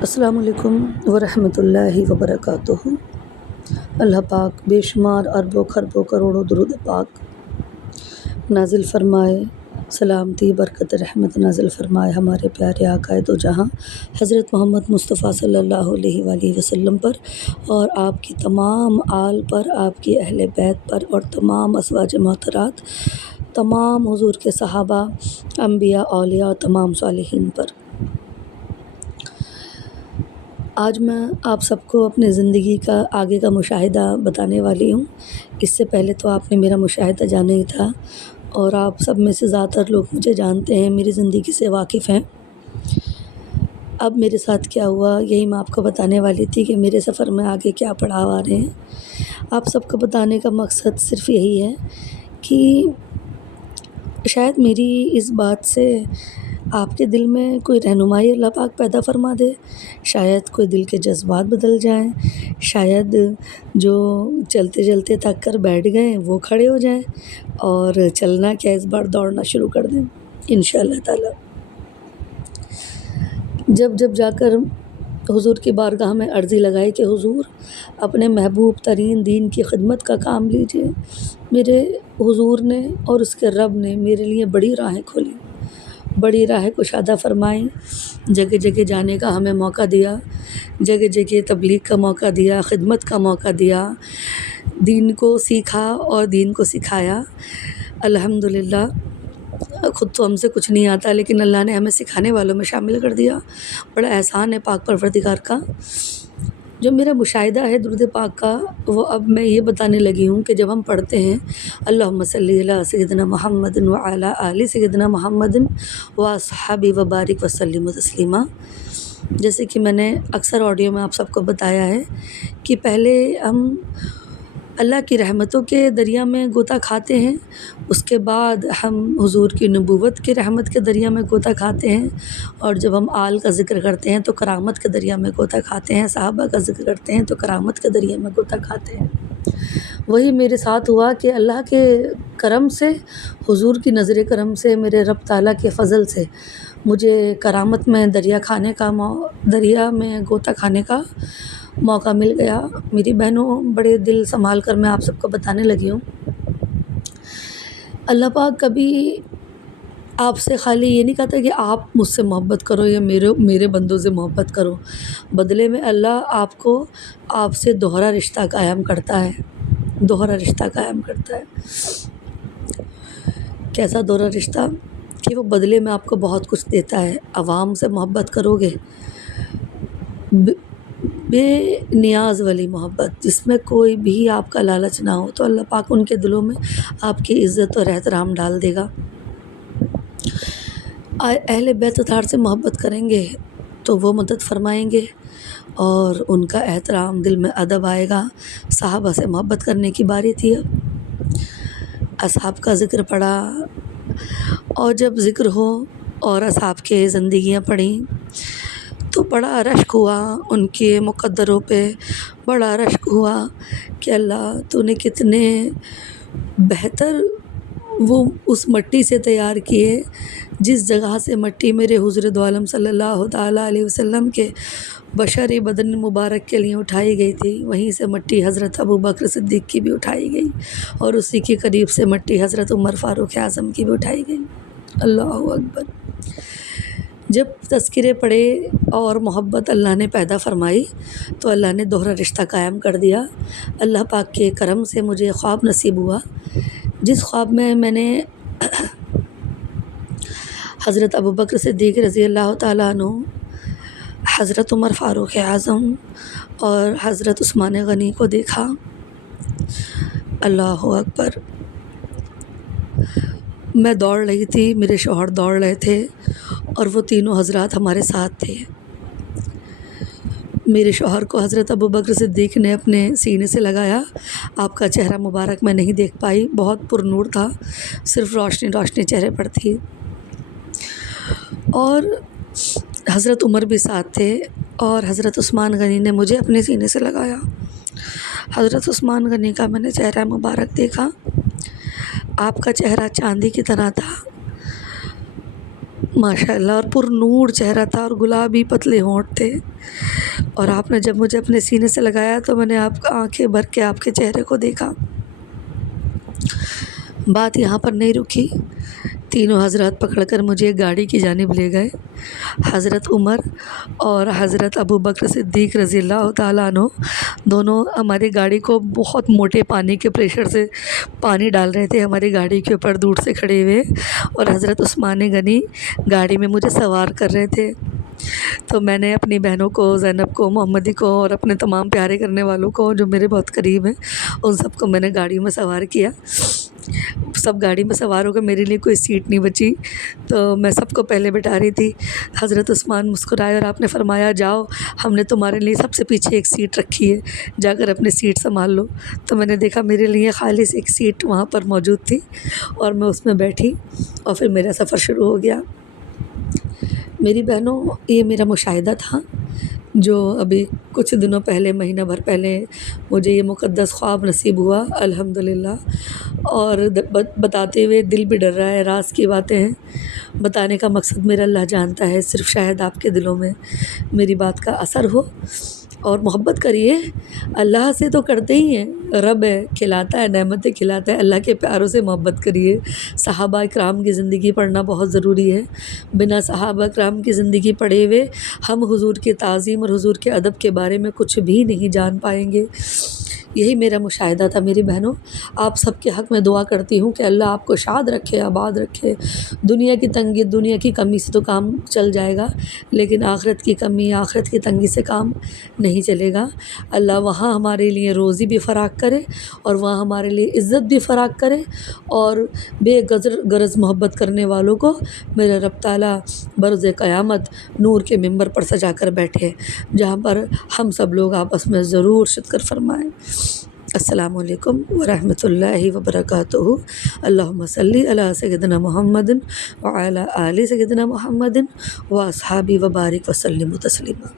السلام علیکم ورحمۃ اللہ وبرکاتہ۔ اللہ پاک بے شمار اربوں خربوں کروڑوں درود پاک نازل فرمائے، سلامتی برکت رحمت نازل فرمائے ہمارے پیارے آقائے دو جہاں حضرت محمد مصطفیٰ صلی اللہ علیہ وآلہ وسلم پر، اور آپ کی تمام آل پر، آپ کی اہل بیت پر، اور تمام ازواج محترات، تمام حضور کے صحابہ، انبیاء، اولیاء اور تمام صالحین پر۔ آج میں آپ سب کو اپنی زندگی کا آگے کا مشاہدہ بتانے والی ہوں۔ اس سے پہلے تو آپ نے میرا مشاہدہ جانا ہی تھا، اور آپ سب میں سے زیادہ تر لوگ مجھے جانتے ہیں، میری زندگی سے واقف ہیں۔ اب میرے ساتھ کیا ہوا یہی میں آپ کو بتانے والی تھی کہ میرے سفر میں آگے کیا پڑاؤ آ رہے ہیں۔ آپ سب کو بتانے کا مقصد صرف یہی ہے کہ شاید میری اس بات سے آپ کے دل میں کوئی رہنمائی اللہ پاک پیدا فرما دے، شاید کوئی دل کے جذبات بدل جائیں، شاید جو چلتے چلتے تھک کر بیٹھ گئے وہ کھڑے ہو جائیں، اور چلنا کیا اس بار دوڑنا شروع کر دیں انشاءاللہ تعالی۔ جب جا کر حضور کی بارگاہ میں عرضی لگائی کہ حضور اپنے محبوب ترین دین کی خدمت کا کام لیجئے، میرے حضور نے اور اس کے رب نے میرے لیے بڑی راہیں کھولی، بڑی راہیں کشادہ فرمائیں، جگہ جگہ جانے کا ہمیں موقع دیا، جگہ جگہ تبلیغ کا موقع دیا، خدمت کا موقع دیا، دین کو سیکھا اور دین کو سکھایا۔ الحمدللہ خود تو ہم سے کچھ نہیں آتا، لیکن اللہ نے ہمیں سکھانے والوں میں شامل کر دیا۔ بڑا احسان ہے پاک پروردگار کا۔ جو میرا مشاہدہ ہے درود پاک کا، وہ اب میں یہ بتانے لگی ہوں کہ جب ہم پڑھتے ہیں اللہم صلی علی سیدنا محمد وعلی آل سیدنا محمد واصحابہ وبارک وسلم تسلیما، جیسے کہ میں نے اکثر آڈیو میں آپ سب کو بتایا ہے کہ پہلے ہم اللہ کی رحمتوں کے دریا میں غوطہ کھاتے ہیں، اس کے بعد ہم حضور کی نبوت کے رحمت کے دریا میں غوطہ کھاتے ہیں، اور جب ہم آل کا ذکر کرتے ہیں تو کرامت کے دریا میں غوطہ کھاتے ہیں، صحابہ کا ذکر کرتے ہیں تو کرامت کے دریا میں غوطہ کھاتے ہیں۔ وہی میرے ساتھ ہوا کہ اللہ کے کرم سے، حضور کی نظر کرم سے، میرے رب تعالیٰ کے فضل سے مجھے کرامت میں دریا میں غوطہ کھانے کا موقع مل گیا۔ میری بہنوں، بڑے دل سنبھال کر میں آپ سب کو بتانے لگی ہوں، اللہ پاک کبھی آپ سے خالی یہ نہیں کہتا کہ آپ مجھ سے محبت کرو یا میرے بندوں سے محبت کرو، بدلے میں اللہ آپ کو آپ سے دوہرا رشتہ قائم کرتا ہے، دوہرا رشتہ قائم کرتا ہے۔ کیسا دوہرا رشتہ؟ کہ وہ بدلے میں آپ کو بہت کچھ دیتا ہے۔ عوام سے محبت کرو گے، بے نیاز والی محبت جس میں کوئی بھی آپ کا لالچ نہ ہو، تو اللہ پاک ان کے دلوں میں آپ کی عزت اور احترام ڈال دے گا۔ اہل بیت اطہار سے محبت کریں گے تو وہ مدد فرمائیں گے، اور ان کا احترام، دل میں ادب آئے گا۔ صحابہ سے محبت کرنے کی باری تھی، اب اصحاب کا ذکر پڑا، اور جب ذکر ہو اور اصحاب کے زندگیاں پڑھیں تو بڑا رشک ہوا ان کے مقدروں پہ، بڑا رشک ہوا کہ اللہ تو نے کتنے بہتر وہ اس مٹی سے تیار کیے، جس جگہ سے مٹی میرے حضور دو عالم صلی اللہ تعالیٰ علیہ وسلم کے بشری بدن مبارک کے لیے اٹھائی گئی تھی، وہیں سے مٹی حضرت ابوبکر صدیق کی بھی اٹھائی گئی، اور اسی کے قریب سے مٹی حضرت عمر فاروق اعظم کی بھی اٹھائی گئی۔ اللہ اکبر۔ جب تذکرے پڑھے اور محبت اللہ نے پیدا فرمائی تو اللہ نے دوہرا رشتہ قائم کر دیا۔ اللہ پاک کے کرم سے مجھے خواب نصیب ہوا، جس خواب میں نے حضرت ابوبکر صدیق رضی اللہ تعالیٰ عنہ، حضرت عمر فاروق اعظم اور حضرت عثمان غنی کو دیکھا۔ اللہ اکبر۔ میں دوڑ رہی تھی، میرے شوہر دوڑ رہے تھے، اور وہ تینوں حضرات ہمارے ساتھ تھے۔ میرے شوہر کو حضرت ابوبکر صدیق نے اپنے سینے سے لگایا۔ آپ کا چہرہ مبارک میں نہیں دیکھ پائی، بہت پر نور تھا، صرف روشنی روشنی چہرے پر تھی، اور حضرت عمر بھی ساتھ تھے، اور حضرت عثمان غنی نے مجھے اپنے سینے سے لگایا۔ حضرت عثمان غنی کا میں نے چہرہ مبارک دیکھا، آپ کا چہرہ چاندی کی طرح تھا، ماشاء اللہ، اور پر نور چہرہ تھا اور گلابی پتلے ہونٹ تھے، اور آپ نے جب مجھے اپنے سینے سے لگایا تو میں نے آپ کا آنکھیں بھر کے آپ کے چہرے کو دیکھا۔ بات یہاں پر نہیں رکی، تینوں حضرات پکڑ کر مجھے ایک گاڑی کی جانب لے گئے۔ حضرت عمر اور حضرت ابو بکر صدیق رضی اللہ تعالیٰ عنہ دونوں ہماری گاڑی کو بہت موٹے پانی کے پریشر سے پانی ڈال رہے تھے ہماری گاڑی کے اوپر دور سے کھڑے ہوئے، اور حضرت عثمان غنی گاڑی میں مجھے سوار کر رہے تھے۔ تو میں نے اپنی بہنوں کو، زینب کو، محمدی کو، اور اپنے تمام پیارے کرنے والوں کو جو میرے بہت قریب ہیں، ان سب کو میں نے گاڑی میں سوار کیا۔ سب گاڑی میں سوار ہو کے میرے لیے کوئی سیٹ نہیں بچی، تو میں سب کو پہلے بٹھا رہی تھی۔ حضرت عثمان مسکرائے اور آپ نے فرمایا جاؤ، ہم نے تمہارے لیے سب سے پیچھے ایک سیٹ رکھی ہے، جا کر اپنی سیٹ سنبھال لو۔ تو میں نے دیکھا میرے لیے خالص ایک سیٹ وہاں پر موجود تھی، اور میں اس میں بیٹھی، اور پھر میرا سفر شروع ہو گیا۔ میری بہنوں، یہ میرا مشاہدہ تھا جو ابھی کچھ دنوں پہلے، مہینہ بھر پہلے مجھے یہ مقدس خواب نصیب ہوا الحمدللہ، اور بتاتے ہوئے دل بھی ڈر رہا ہے، راز کی باتیں ہیں، بتانے کا مقصد میرا اللہ جانتا ہے، صرف شاید آپ کے دلوں میں میری بات کا اثر ہو اور محبت کریے۔ اللہ سے تو کرتے ہی ہیں، رب ہے، کھلاتا ہے، نعمتیں کھلاتا ہے، اللہ کے پیاروں سے محبت کریے۔ صحابہ کرام کی زندگی پڑھنا بہت ضروری ہے، بنا صحابہ کرام کی زندگی پڑھے ہوئے ہم حضور کی تعظیم اور حضور کے ادب کے بارے میں کچھ بھی نہیں جان پائیں گے۔ یہی میرا مشاہدہ تھا میری بہنوں۔ آپ سب کے حق میں دعا کرتی ہوں کہ اللہ آپ کو شاد رکھے، آباد رکھے۔ دنیا کی تنگی، دنیا کی کمی سے تو کام چل جائے گا، لیکن آخرت کی کمی، آخرت کی تنگی سے کام نہیں چلے گا۔ اللہ وہاں ہمارے لیے روزی بھی فراخ کرے، اور وہاں ہمارے لیے عزت بھی فراخ کرے، اور بے غرض محبت کرنے والوں کو میرے رب تعالیٰ بروز قیامت نور کے ممبر پر سجا کر بیٹھے، جہاں پر ہم سب لوگ آپس میں ضرور شکر فرمائیں۔ السلام علیکم ورحمۃ اللہ وبرکاتہ۔ اللہم صلی علی سیدنا محمد وعلی آل سیدنا محمد واصحابہ وبارک وسلم تسلیما۔